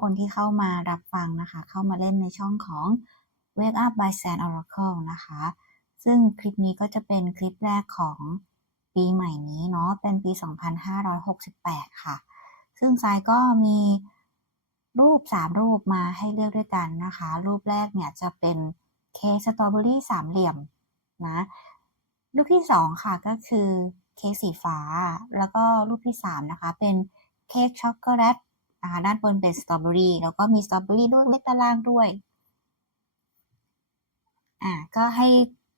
คนที่เข้ามารับฟังนะคะ เข้ามาเล่นในช่องของ Wake Up by Sand Oracle นะคะ ซึ่งคลิปนี้ก็จะเป็นคลิปแรกของปีใหม่นี้เนาะ เป็นปี 2568 ค่ะ ซึ่งทรายก็มีรูป 3 รูปมาให้เลือกด้วยกันนะคะ รูปแรกเนี่ยจะเป็นเค้กสตรอเบอรี่สามเหลี่ยมนะรูปที่ 2 ค่ะก็คือเค้กสีฟ้า แล้วก็รูปที่ 3 นะคะ เป็นเค้กช็อกโกแลต นะคะด้านบนเป็นสตรอเบอรี่แล้วก็มีสตรอเบอรี่ด้วยเล็กด้านล่างด้วยอ่าก็ให้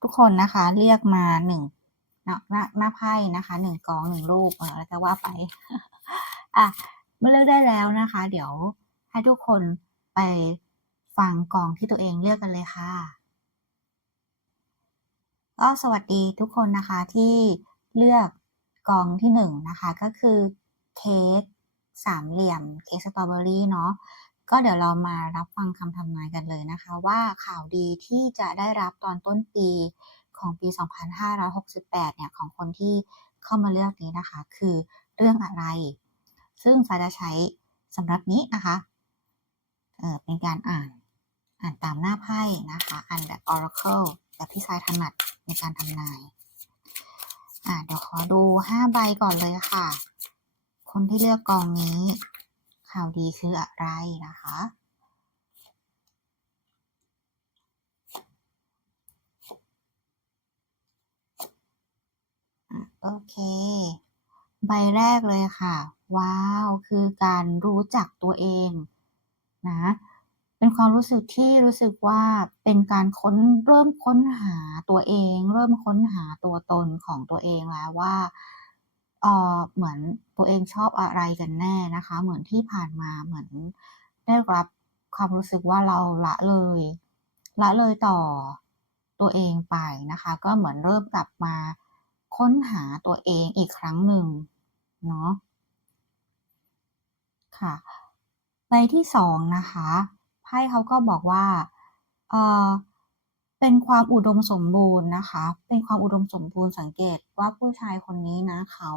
ทุกคนนะคะเรียกมาหนึ่งหน้าหน้าไพ่นะคะหนึ่งกองหนึ่งรูปแล้วก็ว่าไปอะเมื่อเลือกได้แล้วนะคะ เดี๋ยวให้ทุกคนไปฟังกองที่ตัวเองเลือกกันเลยค่ะ ก็สวัสดีทุกคนนะคะที่เลือกกองที่หนึ่งนะคะ ก็คือเค้ก สามเหลี่ยมเค้กสตรอเบอรี่เนาะก็เดี๋ยวเรามารับฟังคำทำนายกันเลยนะคะ ว่าข่าวดีที่จะได้รับตอนต้นปีของปี 2568 เนี่ย ของคนที่เข้ามาเลือกนี้นะคะ คือเรื่องอะไร ซึ่งสายจะใช้สำหรับนี้นะคะเออเป็นการอ่านอ่านตามหน้าไพ่นะคะอ่านแบบ Oracle แบบที่สายถนัดในการทำนายอ่าเดี๋ยวขอดูห้าใบก่อนเลยค่ะ คนที่เลือกกองนี้ ข่าวดีคืออะไรนะคะ โอเค ใบแรกเลยค่ะ ว้าว คือการรู้จักตัวเองนะเป็นความรู้สึกที่รู้สึกว่าเป็นการค้นเริ่มค้นหาตัวเอง เริ่มค้นหาตัวตนของตัวเองแล้วว่า เออเหมือนตัวเองชอบอะไรกันแน่นะคะ เหมือนที่ผ่านมาเหมือนได้รับความรู้สึกว่าเราละเลย ละเลยต่อตัวเองไปนะคะ ก็เหมือนเริ่มกลับมาค้นหาตัวเองอีกครั้งหนึ่งเนาะค่ะใบที่สองนะคะไพ่เขาก็บอกว่าเออ เป็นความอุดมสมบูรณ์นะคะ เป็นความอุดมสมบูรณ์สังเกตว่าผู้ชายคนนี้นะเขา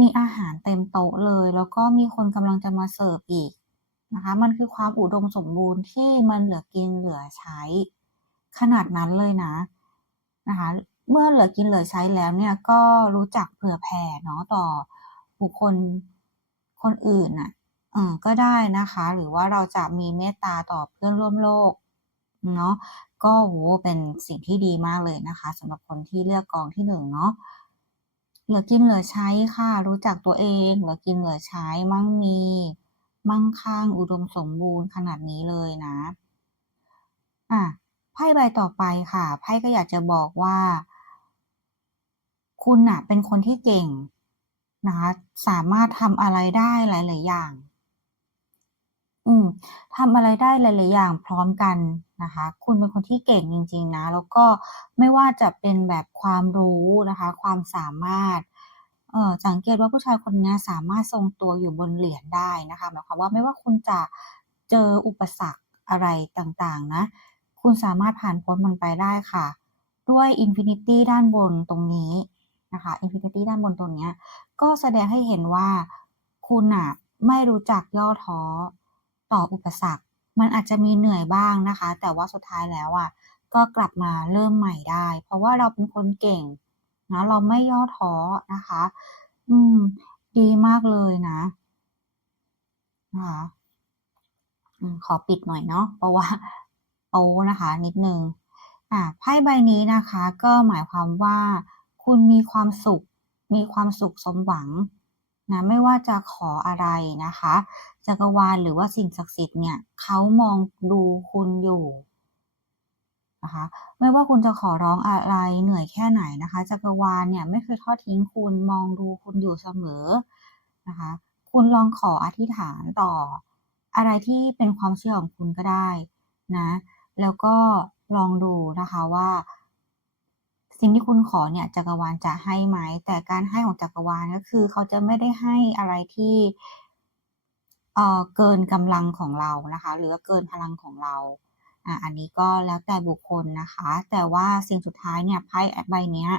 มีอาหารเต็มโต๊ะเลย แล้วก็มีคนกำลังจะมาเสิร์ฟอีกนะคะ มันคือความอุดมสมบูรณ์ที่มันเหลือกินเหลือใช้ ขนาดนั้นเลยนะนะคะ เมื่อเหลือกินเหลือใช้แล้วเนี่ยก็รู้จักเผื่อแผ่เนาะต่อบุคคลคนอื่นน่ะเออก็ได้นะคะ หรือว่าเราจะมีเมตตาต่อเพื่อนร่วมโลกเนาะ ก็โหเป็นสิ่งที่ดีมากเลยนะคะสำหรับคนที่เลือกกองที่หนึ่งเนาะเหลือกินเหลือใช้ค่ะ รู้จักตัวเอง เหลือกินเหลือใช้มั่งมี มั่งคั่งอุดมสมบูรณ์ขนาดนี้เลยนะอะไพ่ใบต่อไปค่ะไพ่ก็อยากจะบอกว่า คุณน่ะ เป็นคนที่เก่งนะคะสามารถทำอะไรได้หลาย ๆ อย่าง อืม ทำอะไรได้หลาย ๆ อย่างพร้อมกันนะคะ คุณเป็นคนที่เก่งจริง ๆ นะ แล้วก็ไม่ว่าจะเป็นแบบความรู้นะคะ ความสามารถ เอ่อ สังเกตว่าผู้ชายคนเนี้ยสามารถทรงตัวอยู่บนเหรียญได้นะคะ หมายความว่าไม่ว่าคุณจะเจออุปสรรคอะไรต่าง ๆ นะ คุณสามารถผ่านพ้นมันไปได้ค่ะ ด้วยอินฟินิตี้ด้านบนตรงนี้นะคะอินฟินิตี้ด้านบนตรงเนี้ย ก็แสดงให้เห็นว่า คุณน่ะไม่รู้จักย่อท้อ ต่ออุปสรรค มันอาจจะมีเหนื่อยบ้างนะคะ แต่ว่าสุดท้ายแล้วอะก็กลับมาเริ่มใหม่ได้ เพราะว่าเราเป็นคนเก่งนะเราไม่ย่อท้อนะคะ อืม ดีมากเลยนะนะคะขอปิดหน่อยเนาะเพราะว่าโป๊นะคะ นิดนึงอ่าไพ่ใบนี้นะคะ ก็หมายความว่า คุณมีความสุข มีความสุขสมหวัง นะไม่ว่าจะขออะไรนะคะจักรวาลหรือว่าสิ่งศักดิ์สิทธิ์เนี่ยเขามองดูคุณอยู่นะคะไม่ว่าคุณจะขอร้องอะไรเหนื่อยแค่ไหนนะคะจักรวาลเนี่ยไม่เคยทอดทิ้งคุณมองดูคุณอยู่เสมอนะคะคุณลองขออธิษฐานต่ออะไรที่เป็นความเชื่อของคุณก็ได้นะแล้วก็ลองดูนะคะว่า สิ่งที่คุณขอเนี่ยจักรวาลจะให้ไหม แต่การให้ของจักรวาลก็คือเขาจะไม่ได้ให้อะไรที่เอ่อเกินกำลังของเรานะคะ หรือว่าเกินพลังของเราอ่าอันนี้ก็แล้วแต่บุคคลนะคะ แต่ว่าสิ่งสุดท้ายเนี่ยไพ่ใบเนี้ย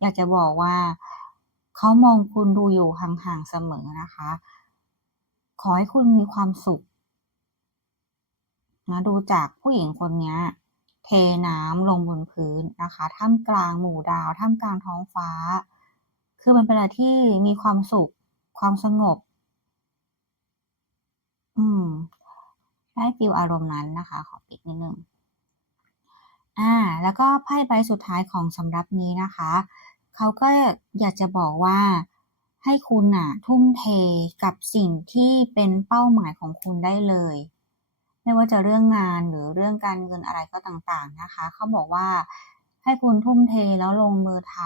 อยากจะบอกว่าเขามองคุณดูอยู่ห่างๆเสมอนะคะ ขอให้คุณมีความสุขนะดูจากผู้หญิงคนนี้ เทน้ำลงบนพื้นนะคะท่ามกลางหมู่ดาวท่ามกลางท้องฟ้า คือมันเป็นอะไรที่มีความสุข ความสงบ อืม ได้ฟีลอารมณ์นั้นนะคะ ขอปิดนิดนึงอ่า แล้วก็ไพ่ใบสุดท้ายของสำรับนี้นะคะ เขาก็อยากจะบอกว่าให้คุณน่ะ ทุ่มเทกับสิ่งที่เป็นเป้าหมายของคุณได้เลย ไม่ว่าจะเรื่องงานหรือเรื่องการเงินอะไรก็ต่างๆนะคะ เขาบอกว่าให้คุณทุ่มเทแล้วลงมือท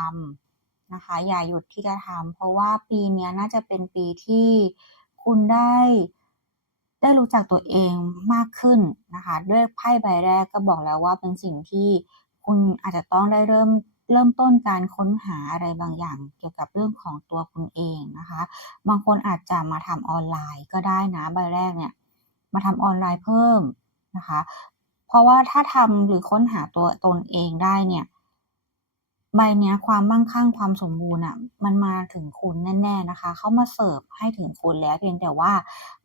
ำนะคะ อย่าหยุดที่จะทำเพราะว่าปีนี้น่าจะเป็นปีที่คุณได้ได้รู้จักตัวเองมากขึ้นนะคะ ด้วยไพ่ใบแรกก็บอกแล้วว่าเป็นสิ่งที่คุณอาจจะต้องได้เริ่มเริ่มต้นการค้นหาอะไรบางอย่าง เกี่ยวกับเรื่องของตัวคุณเองนะคะ บางคนอาจจะมาทำออนไลน์ก็ได้นะใบแรกเนี่ย มาทำออนไลน์เพิ่มนะคะ เพราะว่าถ้าทำหรือค้นหาตัวตนเองได้เนี่ยใบเนี้ยความมั่งคั่งความสมบูรณ์อะมันมาถึงคุณแน่ๆนะคะ เขามาเสิร์ฟให้ถึงคุณแล้วเพียงแต่ว่า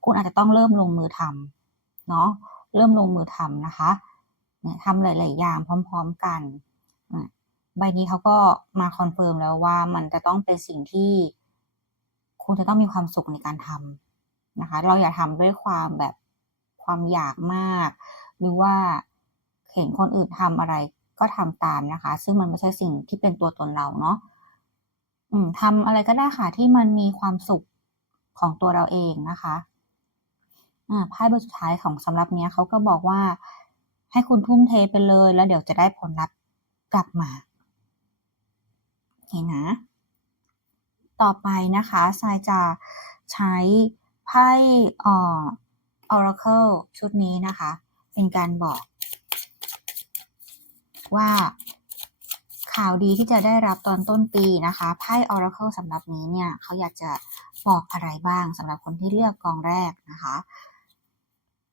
คุณอาจจะต้องเริ่มลงมือทำเนาะเริ่มลงมือทำนะคะเนี่ยทำหลาย ๆ อย่างพร้อม ๆ กันใบนี้เขาก็มาคอนเฟิร์มแล้วว่ามันจะต้องเป็นสิ่งที่คุณจะต้องมีความสุขในการทำนะคะ เราอย่าทำด้วยความแบบ ความอยากมาก หรือว่าเห็นคนอื่นทำอะไรก็ทำตามนะคะ ซึ่งมันไม่ใช่สิ่งที่เป็นตัวตนเราเนาะอืมทำอะไรก็ได้ค่ะที่มันมีความสุขของตัวเราเองนะคะอ่าไพ่ใบสุดท้ายของสำหรับเนี้ยเขาก็บอกว่า ให้คุณทุ่มเทไปเลย แล้วเดี๋ยวจะได้ผลลัพธ์กลับมาโอเคนะ ต่อไปนะคะทรายจะใช้ไพ่เอ่อ Oracle ชุดนี้นะคะ เป็นการบอกว่าข่าวดีที่จะได้รับตอนต้นปีนะคะไพ่ Oracle สำหรับนี้เนี่ยเขาอยากจะบอกอะไรบ้างสำหรับคนที่เลือกกองแรกนะคะ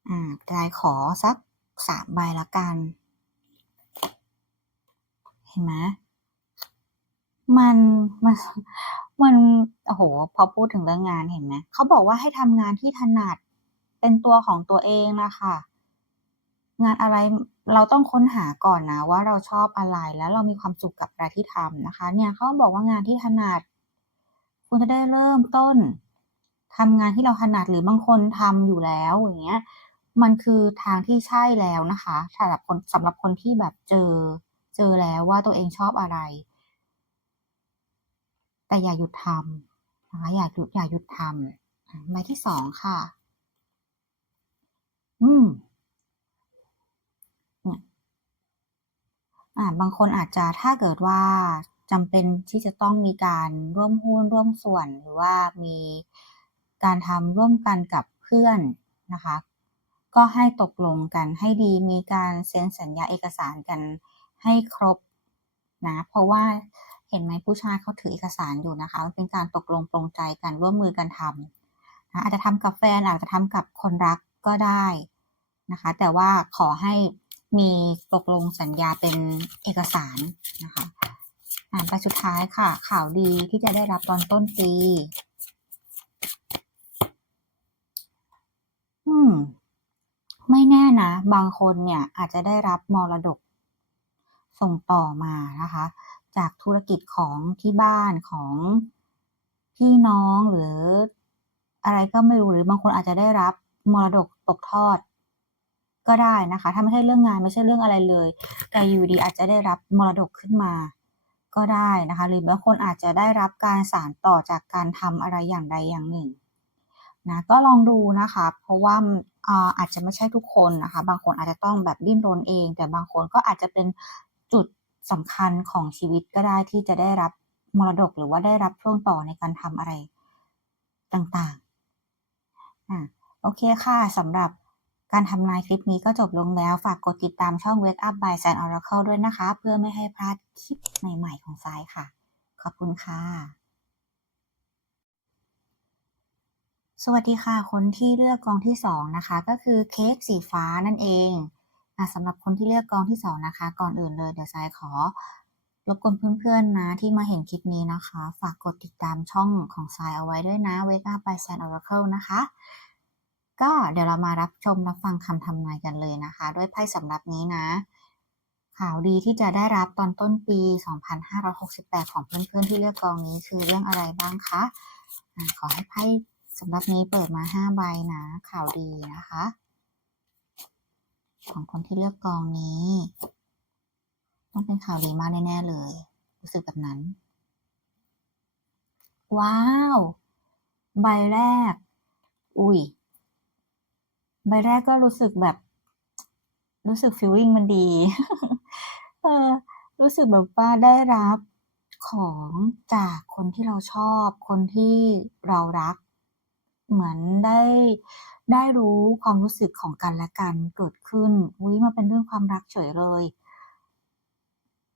อ่าได้ขอสักสามใบละกัน เห็นไหมมันมันมันโอ้โหพอพูดถึงเรื่องงานเห็นไหมเขาบอกว่าให้ทำงานที่ถนัด เป็นตัวของตัวเองนะคะ งานอะไรเราต้องค้นหาก่อนนะว่าเราชอบอะไรแล้วเรามีความสุขกับอะไรที่ทำนะคะ เนี่ยเขาบอกว่างานที่ถนัด คุณจะได้เริ่มต้นทำงานที่เราถนัดหรือบางคนทำอยู่แล้วอย่างเงี้ย มันคือทางที่ใช่แล้วนะคะสำหรับคนสำหรับคนที่แบบเจอเจอแล้วว่าตัวเองชอบอะไร แต่อย่าหยุดทำนะคะอย่าหยุดอย่าหยุดทำใบที่สองค่ะ อืมเนี่ยอ่าบางคนอาจจะถ้าเกิดว่าจำเป็นที่จะต้องมีการร่วมหุ้นร่วมส่วน หรือว่ามีการทำร่วมกันกับเพื่อนนะคะ ก็ให้ตกลงกันให้ดีมีการเซ็นสัญญาเอกสารกันให้ครบนะเพราะว่าเห็นไหมผู้ชายเขาถือเอกสารอยู่นะคะมันเป็นการตกลงปรงใจกันร่วมมือกันทำนะอาจจะทำกับแฟนอาจจะทำกับคนรักก็ได้ นะคะ แต่ว่าขอให้มีตกลงสัญญาเป็นเอกสารนะคะอ่านไปสุดท้ายค่ะ ข่าวดีที่จะได้รับตอนต้นปี อืม ไม่แน่นะ บางคนเนี่ยอาจจะได้รับมรดก ส่งต่อมานะคะ จากธุรกิจของที่บ้านของพี่น้องหรืออะไรก็ไม่รู้หรือบางคนอาจจะได้รับมรดกตกทอด ก็ได้นะคะ ถ้าไม่ใช่เรื่องงานไม่ใช่เรื่องอะไรเลย แต่อยู่ดีอาจจะได้รับมรดกขึ้นมา ก็ได้นะคะ หรือบางคนอาจจะได้รับการสานต่อจากการทำอะไรอย่างใดอย่างหนึ่งนะก็ลองดูนะคะ เพราะว่าอาจจะไม่ใช่ทุกคนนะคะ บางคนอาจจะต้องแบบดิ้นรนเอง แต่บางคนก็อาจจะเป็นจุดสำคัญของชีวิตก็ได้ที่จะได้รับมรดกหรือว่าได้รับช่วงต่อในการทำอะไรต่างๆอ่าโอเคค่ะสำหรับ การทำนายคลิปนี้ก็จบลงแล้ว ฝากกดติดตามช่อง Wake Up by San Oracle ด้วยนะคะ เพื่อไม่ให้พลาดคลิปใหม่ ๆ ของทรายค่ะ ขอบคุณค่ะ สวัสดีค่ะ คนที่เลือกกองที่สองนะคะ ก็คือเค้กสีฟ้านั่นเองอสำหรับคนที่เลือกกองที่สองนะคะ ก่อนอื่นเลยเดี๋ยวทรายขอรบกวนเพื่อนๆนะที่มาเห็นคลิปนี้นะคะ ฝากกดติดตามช่องของทรายเอาไว้ด้วยนะ Wake Up by San Oracle นะคะ ก็เดี๋ยวเรามารับชมรับฟังคำทำนายกันเลยนะคะ ด้วยไพ่สำหรับนี้นะ ข่าวดีที่จะได้รับตอนต้นปี 2568 ของเพื่อนๆที่เลือกกองนี้คือเรื่องอะไรบ้างคะอ่าขอให้ไพ่สำหรับนี้เปิดมา 5 ใบนะ ข่าวดีนะคะ ของคนที่เลือกกองนี้ ต้องเป็นข่าวดีมากแน่ๆเลย รู้สึกแบบนั้น ว้าว ใบแรก อุ้ย ใบแรกก็รู้สึกแบบ รู้สึกฟีลลิ่งมันดีเออรู้สึกแบบว่าได้รับของจากคนที่เราชอบ คนที่เรารัก เหมือนได้ได้รู้ความรู้สึกของกันและกันเกิดขึ้นอุ้ยมาเป็นเรื่องความรักเฉยเลย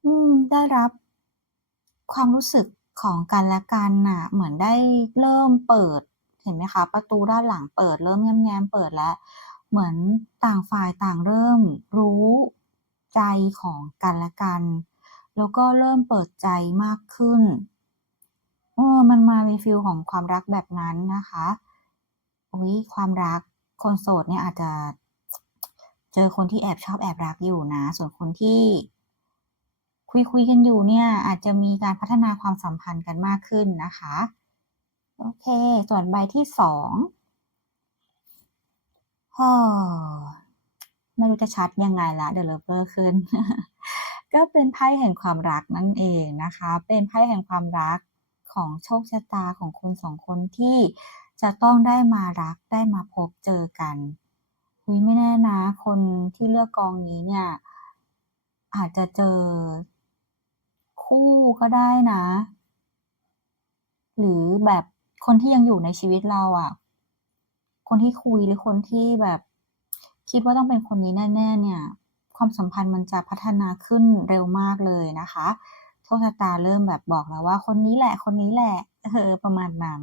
อืม ได้รับความรู้สึกของกันและกันน่ะ เหมือนได้เริ่มเปิด ห็นไหมคะ ประตูด้านหลังเปิดเริ่มแง้มเปิดแล้ว เหมือนต่างฝ่ายต่างเริ่มรู้ใจของกันและกัน แล้วก็เริ่มเปิดใจมากขึ้นเออมันมาในฟีลของความรักแบบนั้นนะคะอุ้ยความรักคนโสดเนี่ยอาจจะเจอคนที่แอบชอบแอบรักอยู่นะ ส่วนคนที่คุยคุยกันอยู่เนี่ยอาจจะมีการพัฒนาความสัมพันธ์กันมากขึ้นนะคะ โอเค ส่วนใบที่สองฮอไม่รู้จะชัดยังไงละเด e เลเวอร์ขึ้น ก็เป็นไพ่แห่งความรักนั่นเองนะคะ เป็นไพ่แห่งความรักของโชคชะตาของคนสองคนที่จะต้องได้มารักได้มาพบเจอกันคุยไม่แน่นะ คนที่เลือกกองนี้เนี่ย อาจจะเจอคู่ก็ได้นะ หรือแบบ คนที่ยังอยู่ในชีวิตเราอะ่ะ คนที่คุยหรือคนที่แบบ คิดว่าต้องเป็นคนนี้แน่ๆเนี่ย ความสัมพันธ์มันจะพัฒนาขึ้นเร็วมากเลยนะคะโชคชะตาเริ่มแบบบอกแล้วว่า คนนี้แหละ คนนี้แหละเออประมาณนั้น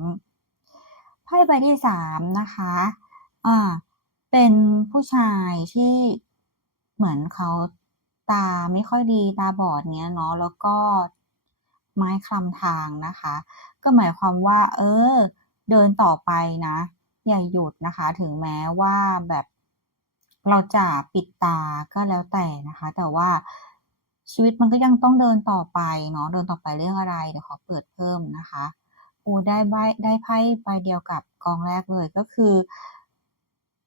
ไพ่ใบที่สามนะคะอ่าเป็นผู้ชายที่เหมือนเขาตาไม่ค่อยดีตาบอดเนี้ยเนาะแล้วก็ไม้คลำทางนะคะ ก็หมายความว่า เออ เดินต่อไปนะ อย่าหยุดนะคะ ถึงแม้ว่าแบบเราจะปิดตาก็แล้วแต่นะคะ แต่ว่าชีวิตมันก็ยังต้องเดินต่อไปเนาะเดินต่อไปเรื่องอะไรเดี๋ยวขอเปิดเพิ่มนะคะอ้ได้ใบได้ไพ่ใบเดียวกับกองแรกเลยก็คือ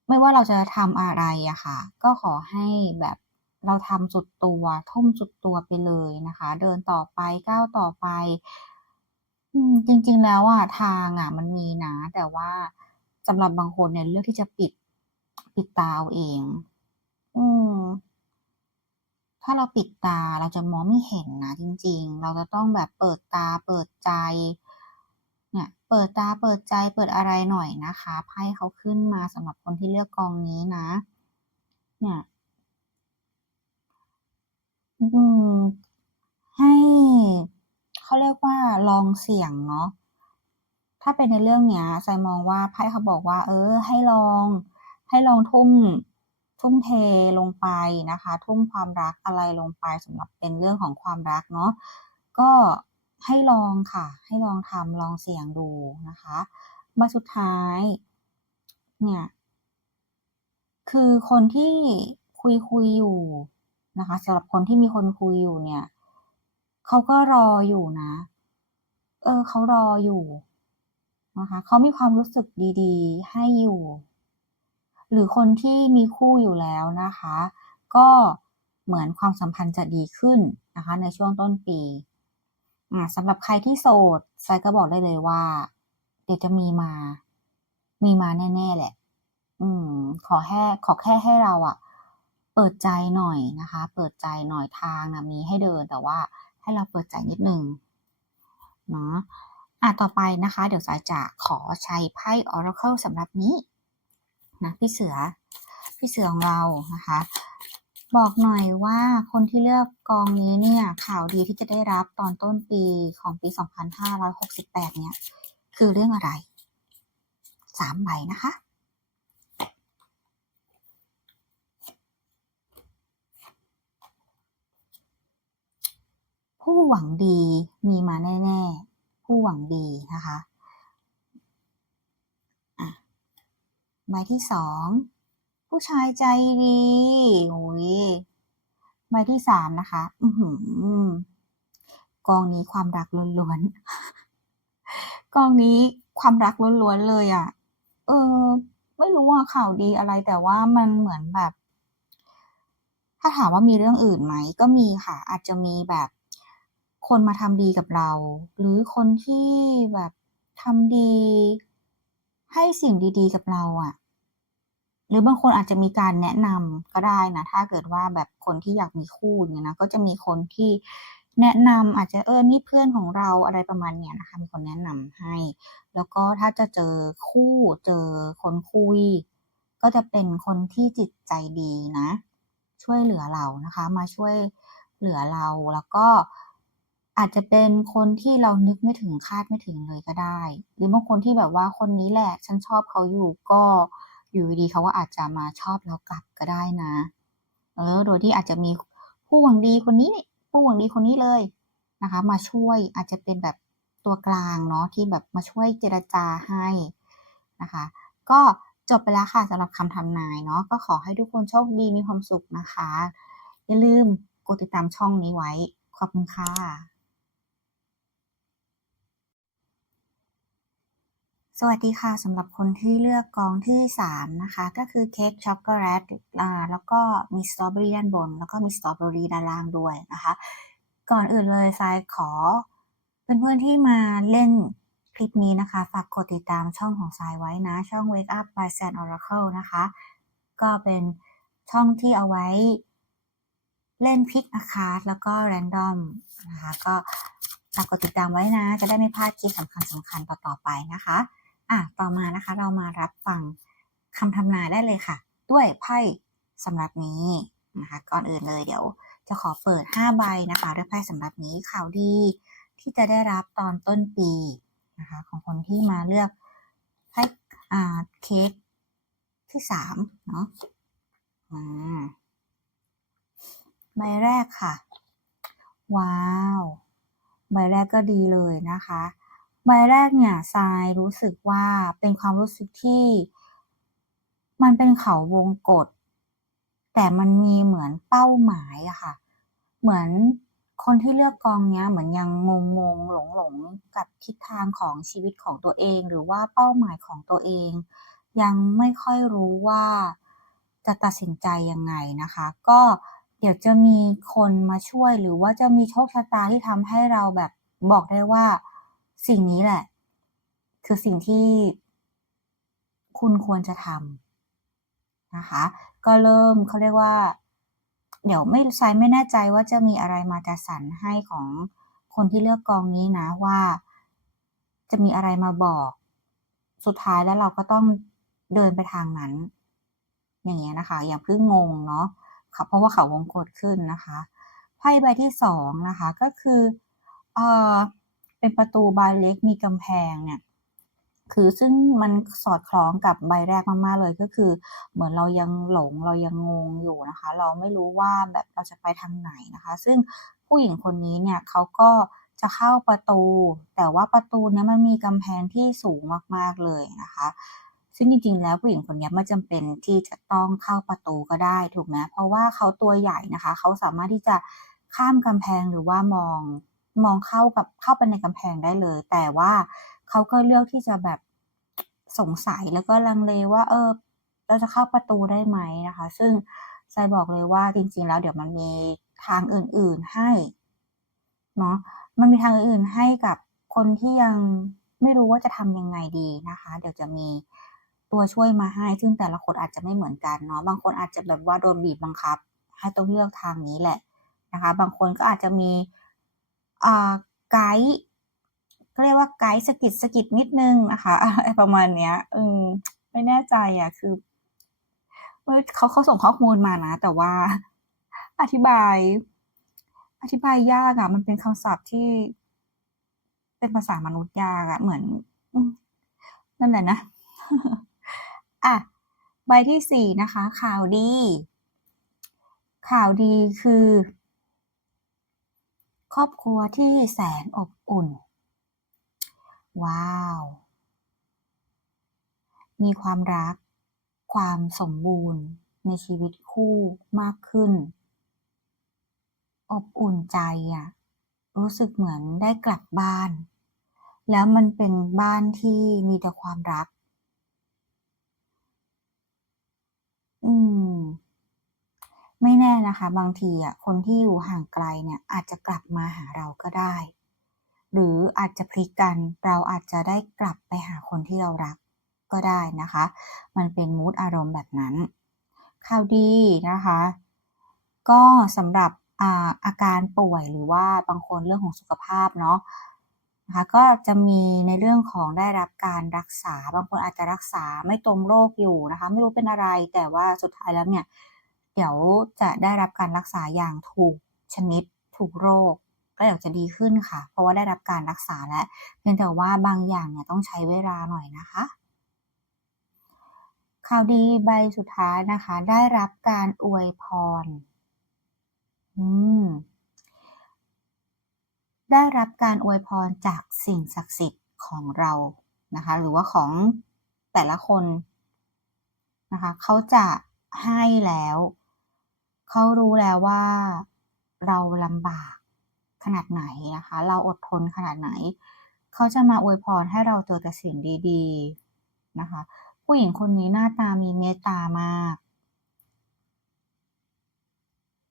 ไม่ว่าเราจะทำอะไรอะค่ะ ก็ขอให้แบบเราทำสุดตัวทุ่มสุดตัวไปเลยนะคะ เดินต่อไปก้าวต่อไป อืม จริง ๆ แล้วอะ ทางอะมันมีนะ แต่ว่าสำหรับบางคนเนี่ยเลือกที่จะปิด ปิดตาเอาเอง อืม ถ้าเราปิดตาเราจะมองไม่เห็นนะจริง ๆ เราจะต้องแบบเปิดตาเปิดใจ เนี่ย เปิดตาเปิดใจ เปิดอะไรหน่อยนะคะ ไพ่เขาขึ้นมาสำหรับคนที่เลือกกองนี้นะ เนี่ย อืม ให้ เขาเรียกว่าลองเสี่ยงเนาะถ้าเป็นในเรื่องเนี้ยใจมองว่าไพ่เขาบอกว่า เออ ให้ลอง ให้ลองทุ่มทุ่มเทลงไปนะคะ ทุ่มความรักอะไรลงไปสำหรับเป็นเรื่องของความรักเนาะก็ให้ลองค่ะ ให้ลองทำลองเสี่ยงดูนะคะมาสุดท้าย เนี่ย คือคนที่คุยคุยอยู่นะคะสำหรับคนที่มีคนคุยอยู่เนี่ย เขาก็รออยู่นะ เออ เขารออยู่นะคะเขามีความรู้สึกดีๆ ให้อยู่ หรือคนที่มีคู่อยู่แล้วนะคะ ก็เหมือนความสัมพันธ์จะดีขึ้นนะคะ ในช่วงต้นปีอ่าสำหรับใครที่โสดไซก็บอกได้เลยว่า เดี๋ยวจะมีมา มีมาแน่ ๆ แหละ อืม ขอแค่ขอแค่ให้เราอะเปิดใจหน่อยนะคะ เปิดใจหน่อยทางนะมีให้เดินแต่ว่า ให้เราเปิดใจนิดนึงเนาะอะต่อไปนะคะ เดี๋ยวสายจะขอใช้ไพ่ Oracle สำหรับนี้นะพี่เสือพี่เสือของเรานะคะ บอกหน่อยว่าคนที่เลือกกองนี้เนี่ยข่าวดีที่จะได้รับตอนต้นปีของปี 2568 เนี่ย คือเรื่องอะไรสามใบนะคะ ผู้หวังดีมีมาแน่ๆ ผู้หวังดีนะคะอะใบที่สองผู้ชายใจดีโอ้ยใบที่สามนะคะ อือหือกองนี้ความรักล้วนๆ กองนี้ความรักล้วนๆเลยอะ่ะ เออ ไม่รู้ว่าข่าวดีอะไรแต่ว่ามันเหมือนแบบ ถ้าถามว่ามีเรื่องอื่นไหม ก็มีค่ะ อาจจะมีแบบ คนมาทำดีกับเรา หรือคนที่แบบทำดี ให้สิ่งดี ๆ กับเราอะหรือบางคนอาจจะมีการแนะนำก็ได้นะ ถ้าเกิดว่าแบบคนที่อยากมีคู่เงี้ยนะ ก็จะมีคนที่แนะนำอาจจะเออนี่เพื่อนของเราอะไรประมาณเนี้ยนะคะ มีคนแนะนำให้ แล้วก็ถ้าจะเจอคู่เจอคนคุย ก็จะเป็นคนที่จิตใจดีนะ ช่วยเหลือเรานะคะ มาช่วยเหลือเราแล้วก็ อาจจะเป็นคนที่เรานึกไม่ถึงคาดไม่ถึงเลยก็ได้ หรือบางคนที่แบบว่าคนนี้แหละฉันชอบเขาอยู่ก็อยู่ดีเขาก็อาจจะมาชอบเรากลับก็ได้นะ เออ โดยที่อาจจะมีผู้หวังดีคนนี้ผู้หวังดีคนนี้เลยนะคะ มาช่วยอาจจะเป็นแบบตัวกลางเนาะที่แบบมาช่วยเจรจาให้นะคะ ก็จบไปแล้วค่ะสำหรับคำทำนายเนาะก็ขอให้ทุกคนโชคดีมีความสุขนะคะ อย่าลืมกดติดตามช่องนี้ไว้ ขอบคุณค่ะ สวัสดีค่ะสำหรับคนที่เลือกกองที่สามนะคะ ก็คือเค้กช็อกโกแลตแล้วก็มีสตรอเบอรี่ด้านบน แล้วก็มีสตรอเบอรี่ด้านล่างด้วยนะคะ ก่อนอื่นเลยทรายขอเพื่อนๆที่มาเล่นคลิปนี้นะคะ ฝากกดติดตามช่องของทรายไว้นะ ช่อง Wake Up by San Oracle นะคะ ก็เป็นช่องที่เอาไว้เล่นพิกอาคาร์แล้วก็แรนดอมนะคะ ก็ฝากกดติดตามไว้นะ จะได้ไม่พลาดคลิปสำคัญสำคัญต่อๆไปนะคะ อะต่อมานะคะเรามารับฟังคำทำนายได้เลยค่ะ ด้วยไพ่สำหรับนี้นะคะก่อนอื่นเลยเดี๋ยวจะขอเปิด 5 ใบนะคะด้วยไพ่สำหรับนี้ข่าวดีที่จะได้รับตอนต้นปีนะคะของคนที่มาเลือกไพ่อ่าเค้กที่สามเนาะอ่าใบแรกค่ะ ว้าว ใบแรกก็ดีเลยนะคะ ใบแรกเนี่ยทรายรู้สึกว่าเป็นความรู้สึกที่ มันเป็นเขาวงกฏแต่มันมีเหมือนเป้าหมายอะค่ะ เหมือนคนที่เลือกกองเนี้ยเหมือนยังงงงหลงหลงกับทิศทางของชีวิตของตัวเอง หรือว่าเป้าหมายของตัวเอง ยังไม่ค่อยรู้ว่าจะตัดสินใจยังไงนะคะ ก็เดี๋ยวจะมีคนมาช่วยหรือว่าจะมีโชคชะตาที่ทำให้เราแบบบอกได้ว่า สิ่งนี้แหละ คือสิ่งที่คุณควรจะทำนะคะ ก็เริ่มเขาเรียกว่า เดี๋ยวไม่ใช้ไม่แน่ใจว่าจะมีอะไรมาจัดสรรให้ของคนที่เลือกกองนี้นะว่า จะมีอะไรมาบอก สุดท้ายแล้วเราก็ต้องเดินไปทางนั้น อย่างเงี้ยนะคะ อย่าเพิ่งงงเนาะเพราะว่าเขาวงกดขึ้นนะคะไพ่ใบที่สองนะคะ ก็คือเอ่อ เป็นประตูบานเล็กมีกำแพงเนี่ยคือซึ่งมันสอดคล้องกับใบแรกมากๆเลยก็คือ เหมือนเรายังหลงเรายังงงอยู่นะคะ เราไม่รู้ว่าแบบเราจะไปทางไหนนะคะ ซึ่งผู้หญิงคนนี้เนี่ยเขาก็จะเข้าประตู แต่ว่าประตูเนี้ยมันมีกำแพงที่สูงมากๆเลยนะคะ ซึ่งจริงๆแล้วผู้หญิงคนนี้ไม่จำเป็นที่จะต้องเข้าประตูก็ได้ถูกไหมเพราะว่าเขาตัวใหญ่นะคะ เขาสามารถที่จะข้ามกำแพงหรือว่ามอง มองเข้ากับเข้าไปในกำแพงได้เลย แต่ว่าเขาก็เลือกที่จะแบบสงสัยแล้วก็ลังเลว่า เออ เราจะเข้าประตูได้ไหมนะคะ ซึ่งทรายบอกเลยว่าจริง ๆ แล้วเดี๋ยวมันมีทางอื่น ๆให้เนาะมันมีทางอื่นๆให้กับคนที่ยังไม่รู้ว่าจะทำยังไงดีนะคะ เดี๋ยวจะมีตัวช่วยมาให้ ซึ่งแต่ละคนอาจจะไม่เหมือนกันเนาะบางคนอาจจะแบบว่าโดนบีบบังคับ ให้ต้องเลือกทางนี้แหละนะคะ บางคนก็อาจจะมี ไกด์เขาเรียกว่าไกด์สกิดสกิดนิดนึงนะคะอะไรประมาณเนี้ยอืมไม่แน่ใจอะคือเขาเขาส่งข้อมูลมานะ แต่ว่าอธิบาย อธิบายยากอะมันเป็นคำศัพท์ที่ เป็นภาษามนุษย์ยากอะเหมือนนั่นแหละนะอะใบที่สี่นะคะ ข่าวดี ข่าวดีคือ ครอบครัวที่แสนอบอุ่น ว้าว มีความรัก ความสมบูรณ์ในชีวิตคู่มากขึ้น อบอุ่นใจอะรู้สึกเหมือนได้กลับบ้าน แล้วมันเป็นบ้านที่มีแต่ความรัก อืม ไม่แน่นะคะ บางทีอะคนที่อยู่ห่างไกลเนี่ยอาจจะกลับมาหาเราก็ได้ หรืออาจจะพลิกกันเราอาจจะได้กลับไปหาคนที่เรารักก็ได้นะคะ มันเป็นมูดอารมณ์แบบนั้น ข่าวดีนะคะ ก็สำหรับอาอาการป่วยหรือว่าบางคนเรื่องของสุขภาพเนาะนะคะก็จะมีในเรื่องของได้รับการรักษา บางคนอาจจะรักษาไม่ตรงโรคอยู่นะคะ ไม่รู้เป็นอะไรแต่ว่าสุดท้ายแล้วเนี่ย เดี๋ยวจะได้รับการรักษาอย่างถูกชนิดถูกโรค ก็เดี๋ยวจะดีขึ้นค่ะ เพราะว่าได้รับการรักษาแล้วเพียงแต่ว่าบางอย่างเนี่ยต้องใช้เวลาหน่อยนะคะ ข่าวดีใบสุดท้ายนะคะ ได้รับการอวยพร อืมได้รับการอวยพรจากสิ่งศักดิ์สิทธิ์ของเรานะคะ หรือว่าของแต่ละคนนะคะ เขาจะให้แล้ว เขารู้แล้วว่าเราลำบากขนาดไหนนะคะ เราอดทนขนาดไหน เขาจะมาอวยพรให้เราเจอแต่สิ่งดีๆนะคะ ผู้หญิงคนนี้หน้าตามีเมตตามาก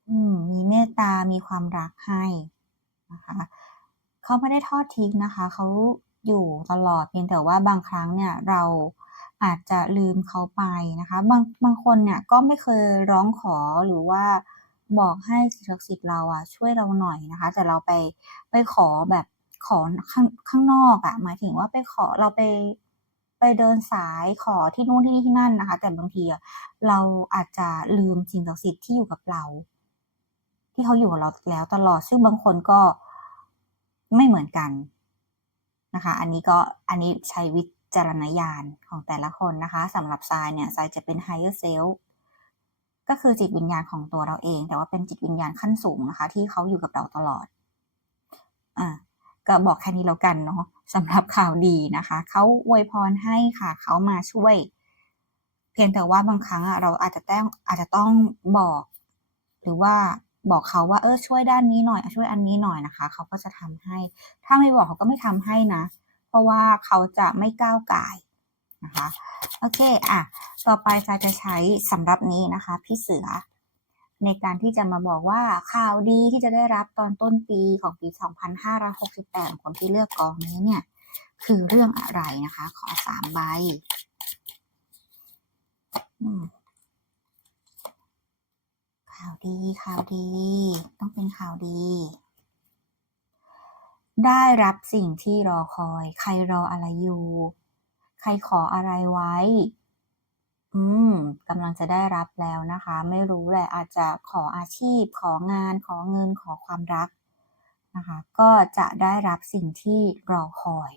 อืม มีเมตตา มีความรักให้นะคะ เขาไม่ได้ทอดทิ้งนะคะ เขาอยู่ตลอดเพียงแต่ว่าบางครั้งเนี่ยเรา อาจจะลืมเขาไปนะคะ บางบางคนเนี่ยก็ไม่เคยร้องขอหรือว่าบอกให้สิ่งศักดิ์สิทธิ์เราอะช่วยเราหน่อยนะคะ แต่เราไปไปขอแบบขอข้างข้างนอกอะหมายถึงว่าไปขอเราไปไปเดินสายขอที่นู่นที่นี่ที่นั่นนะคะ แต่บางทีอะเราอาจจะลืมสิ่งศักดิ์สิทธิ์ที่อยู่กับเรา ที่เขาอยู่กับเราแล้วตลอดซึ่งบางคนก็ไม่เหมือนกันนะคะ อันนี้ก็อันนี้ใช้วิ จารณญาณของแต่ละคนนะคะสำหรับทรายเนี่ยทรายจะเป็น higher self ก็คือจิตวิญญาณของตัวเราเอง แต่ว่าเป็นจิตวิญญาณขั้นสูงนะคะ ที่เขาอยู่กับเราตลอดอ่าก็บอกแค่นี้แล้วกันเนาะสำหรับข่าวดีนะคะ เขาอวยพรให้ค่ะ เขามาช่วย เพียงแต่ว่าบางครั้งเราอาจจะต้องอาจจะต้องบอก หรือว่าบอกเขาว่าเออช่วยด้านนี้หน่อยช่วยอันนี้หน่อยนะคะ เขาก็จะทำให้ ถ้าไม่บอกเขาก็ไม่ทำให้นะ เพราะว่าเขาจะไม่ก้าวไก่นะคะโอเคอะต่อไปทราจะใช้สำหรับนี้นะคะ พี่เสือ ในการที่จะมาบอกว่าข่าวดีที่จะได้รับตอนต้นปีของปี 2568ของคนที่เลือกกองนี้เนี่ย คือเรื่องอะไรนะคะ ขอสามใบข่าวดีข่าวดี ต้องเป็นข่าวดี ได้รับสิ่งที่รอคอย ใครรออะไรอยู่ ใครขออะไรไว้ อืมกำลังจะได้รับแล้วนะคะ ไม่รู้แหละอาจจะขออาชีพ ของาน ขอเงิน ขอความรักนะคะ ก็จะได้รับสิ่งที่รอคอย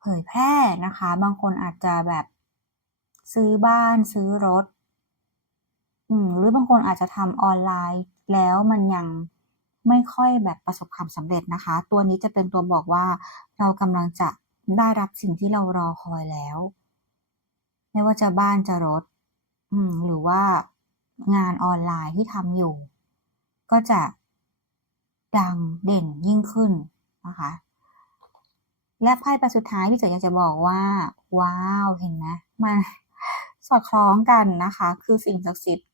เผยแพร่นะคะ บางคนอาจจะแบบซื้อบ้านซื้อรถ อืม หรือบางคนอาจจะทำออนไลน์แล้วมันยัง ไม่ค่อยแบบประสบความสำเร็จนะคะ ตัวนี้จะเป็นตัวบอกว่าเรากำลังจะได้รับสิ่งที่เรารอคอยแล้ว ไม่ว่าจะบ้านจะรถ อืม หรือว่างานออนไลน์ที่ทำอยู่ ก็จะดังเด่นยิ่งขึ้นนะคะ และไพ่ใบสุดท้ายที่เสืออยากจะบอกว่า ว้าวเห็นไหมมันสอดคล้องกันนะคะ คือสิ่งศักดิ์สิทธิ์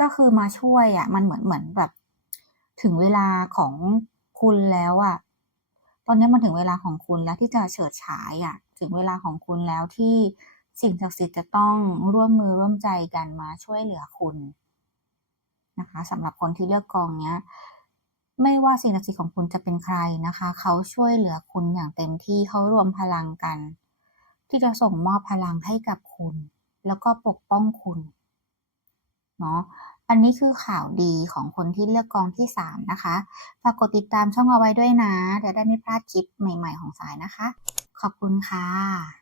ก็คือมาช่วยอะ่ะ มันเหมือนเหมือนแบบ ถึงเวลาของคุณแล้วอะ่ะตอนนี้มันถึงเวลาของคุณแล้วที่จะเฉิดฉายอะ่ะถึงเวลาของคุณแล้วที่สิ่งศักดิ์สิทธิ์จะต้องร่วมมือร่วมใจกันมาช่วยเหลือคุณนะคะสำหรับคนที่เลือกกองเนี้ย ไม่ว่าสิ่งศักดิ์สิทธิ์ของคุณจะเป็นใครนะคะ เขาช่วยเหลือคุณอย่างเต็มที่เขารวมพลังกัน ที่จะส่งมอบพลังให้กับคุณ แล้วก็ปกป้องคุณเนาะ อันนี้คือข่าวดีของคนที่เลือกกองที่สามนะคะ ฝากกดติดตามช่องเอาไว้ด้วยนะ จะได้ไม่พลาดคลิปใหม่ ๆ ของสายนะคะ ขอบคุณค่ะ